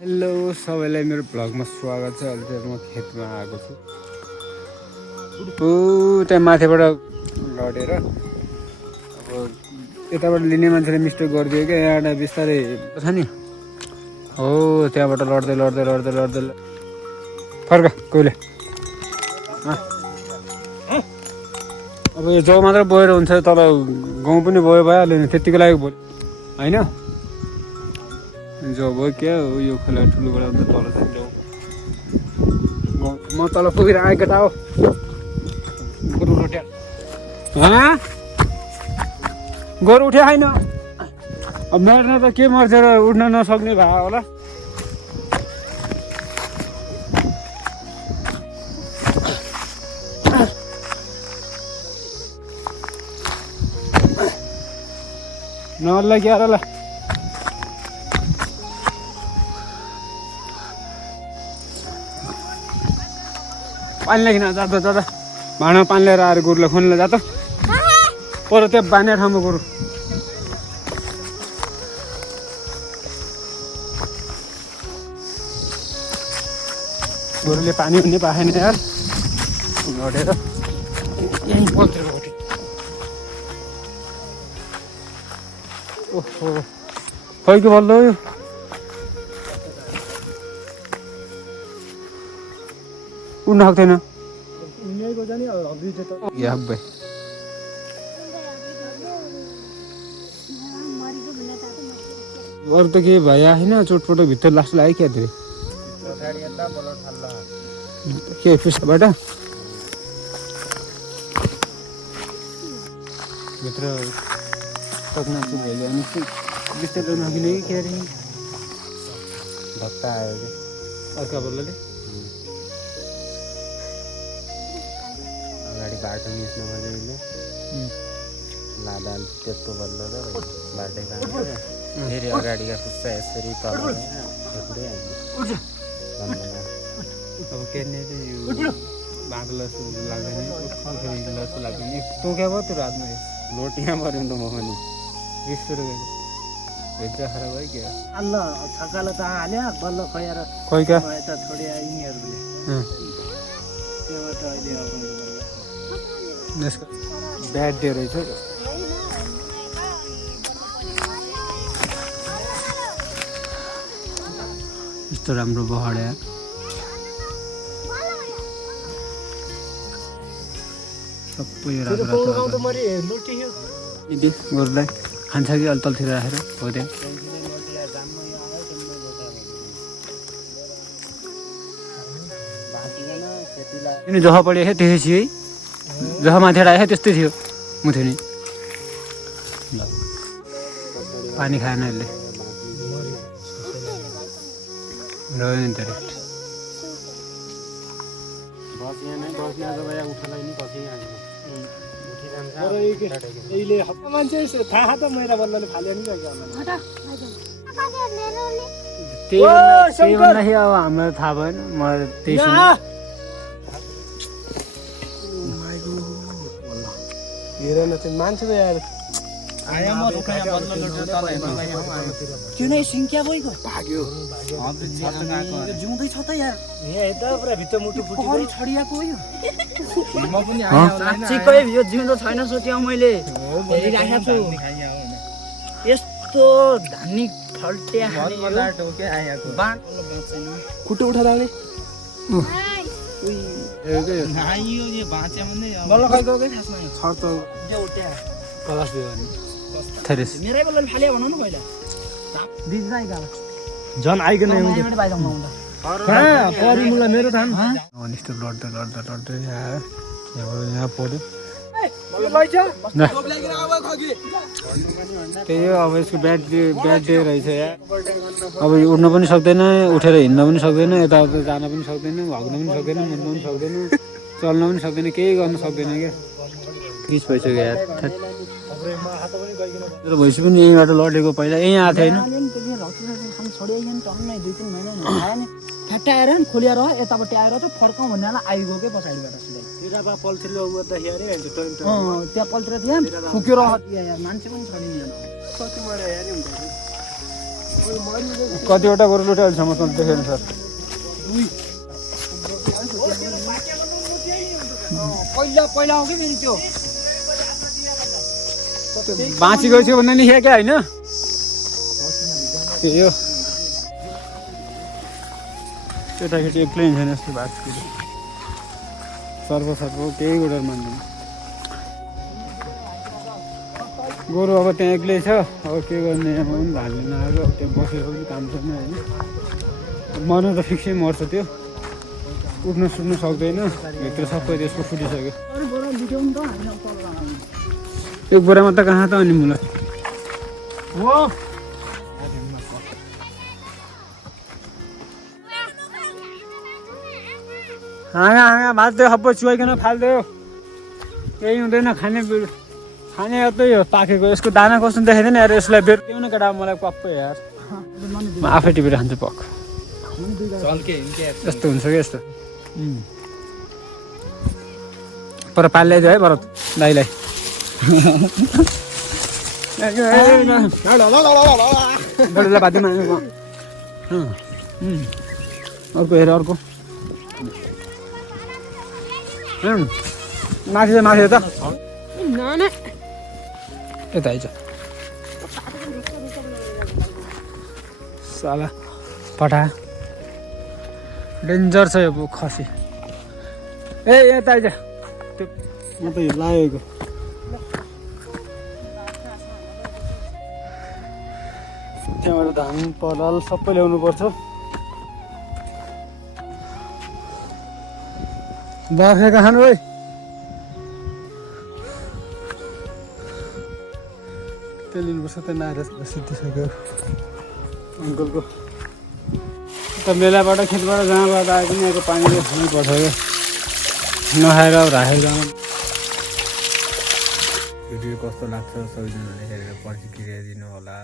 Hello सबैलाई मेरो भ्लगमा स्वागत छ। अहिले चाहिँ म खेतमा आएको छु। त्यहाँ माथिबाट लडेर अब यताबाट लिने मान्छेले मिस्टेक गरिदियो क्या। यहाँ बिस्तारै छ नि, हो त्यहाँबाट लड्दै लड्दै लड्दै लड्दै फर्क कोहीले। अब यो जौ मात्र बोएर हुन्छ, तर गाउँ पनि बोयो भइहाल्यो नि, त्यतिको लागि भयो होइन। जो भयो क्या हो, यो खोला ठुलोबाट अन्त तल चाहिँ जाउँ। म तल पुगेर आएँ केटा हो। गोरु उठ्या गोरु उठ्या होइन। अब मर्न त के मर्छ र उठ्न नसक्ने भयो होला। नल्ला क्या ल पानी लेकिन जाँदा जाँदा भाँडामा पानी लिएर आएर गोरुलाई खुवाउनुलाई जा त। पर त्यहाँ बाँध्ने ठाउँमा गोरु। गोरुले पानी पनि पाएन यार, लडेर यहीँ पल्टेर उठ्यो। ओहो खै के बल्ल यो उड्न सक्दैन। अरू त के भयो होइन, चोटपटक भित्र लास्ट लाग्यो क्या धेरै के पृष्ठबाट भित्र पद्मासु भयो अनि बिस्तारै नगिने कि क्या अरे धक्का आयो क्या अर्का बल्लले। अगाडि बाटो मिच्नु मजाले लादा त्यस्तो बल्ल र बाटै जान्छ। फेरि अगाडिका खुट्टा यसरी तल अब केर्ने चाहिँ यो बाँधो लसु लाग्दैन, लसु लाग्दैन। तोक्या भयो त्यो रातमा लोटिया पऱ्यो नि त म पनि 20 रुपियाँ भेज्जा खराब भयो क्या। अल्ल छकाला त हाल्यो बल्ल खयार खोइ क्या त छोडे यिनीहरूले त्योबाट अहिले आउनु पर्यो। यसको ब्याड डे रहेछ। यस्तो राम्रो बहड्या सबै गोरुलाई खान्छ कि अलि तलतिर राखेर हो त्यहाँ। जहाँ पढेको थियो त्यसै थियो है, जहाँ माथिबाट आएको त्यस्तै थियो मुथ्यो नि। ल पानी खाएन यसले रह्यो नि डाइरेक्ट। मान्छे थाहा त मैरा बल्लले फाल्यो नि त्यही भन्दाखेरि अब हामीलाई थाहा भएन। मलाई त्यही हेरेन चाहिँ मान्छे त यार सिङ्क्या गएको भाग्यो जिउँदै छ त यार। यहाँ यता पुरा भित्र मुटु फुटी छडिएको हो यो जिउँदो छैन सोच्यो मैले हेरिराखेको छु। यस्तो धानी फल्ट्या खुट्टो उठा दाले झन् आइकन परिमुला मेरो थाहा यस्तो लड्दा लड्दा लड्दै यहाँ पऱ्यो। त्यही हो अब यसको ब्याड डे रहेछ यार। अब उड्न पनि सक्दैन, उठेर हिँड्न पनि सक्दैन, यताउता जान पनि सक्दैन, भाग्न पनि सक्दैन, मुन्न पनि सक्दैन, चल्न पनि सक्दैन, केही गर्न सक्दैन क्या। क्रिस भइसक्यो यार। तर भैँसी पनि यहीँबाट लडेको, पहिला यहीँ आएको थियो होइन। फ्याट्टाएर खोलिएर यतापट्टि आएर चाहिँ फर्काउँ भनेर आइगयो क्या पछाडिबाट सिधै। त्यहाँ पल्तिर फुक्यो र मान्छे पनि छडिँदैन। कतिवटा गोरु लुट्यो अहिलेसम्म त देखेन सर पहिला हो कि फेरि त्यो बाँची गएछ भन्ने लेखेको क्या होइन त्यही हो केटाकेटी एक्लै छैन जस्तो भएको छ सर्व केही कुरा मान्दैन गोरु अब त्यहाँ एक्लै छ अब के गर्ने अब पनि भाल्नु नआएको अब त्यहाँ बसेर पनि काम छैन होइन मर्नु त फिक्सै मर्छ त्यो उठ्नु सुत्नु सक्दैन भित्र सबै त्यसको फुटिसक्यो एक बोरा मात्र कहाँ त अनि मुला हो हाँगा भाँच्दै सबै चुहाइकन फाल्दियो केही हुँदैन खाने यतै हो पाकेको यसको दाना कस्तो देखाइदिएन यार यसलाई बेर केही न केटा मलाई पक्कै यार म आफै टिपेर खान्छु पक यस्तो हुन्छ क्या यस्तो पर पालिदियो है भरत दाइलाई अर्को हेर अर्को माथि त यता आइज साला पठा डेन्जर छ यो खसी ए यता आइज त्यो म त लागेको त्यहाँबाट धान पलाल सबै ल्याउनु पर्छ बाख्रा कहाँ खानु है त्यो लिनुपर्छ त्यो नारेस सिद्धिसक्यो अङ्कलको त मेलाबाट खेतबाट जहाँबाट आए पनि यहाँको पानीले खानुपर्छ क्या नखाएर राखेर जानु भिडियो कस्तो लाग्छ सबैजनाले हेरेर प्रतिक्रिया दिनु होला।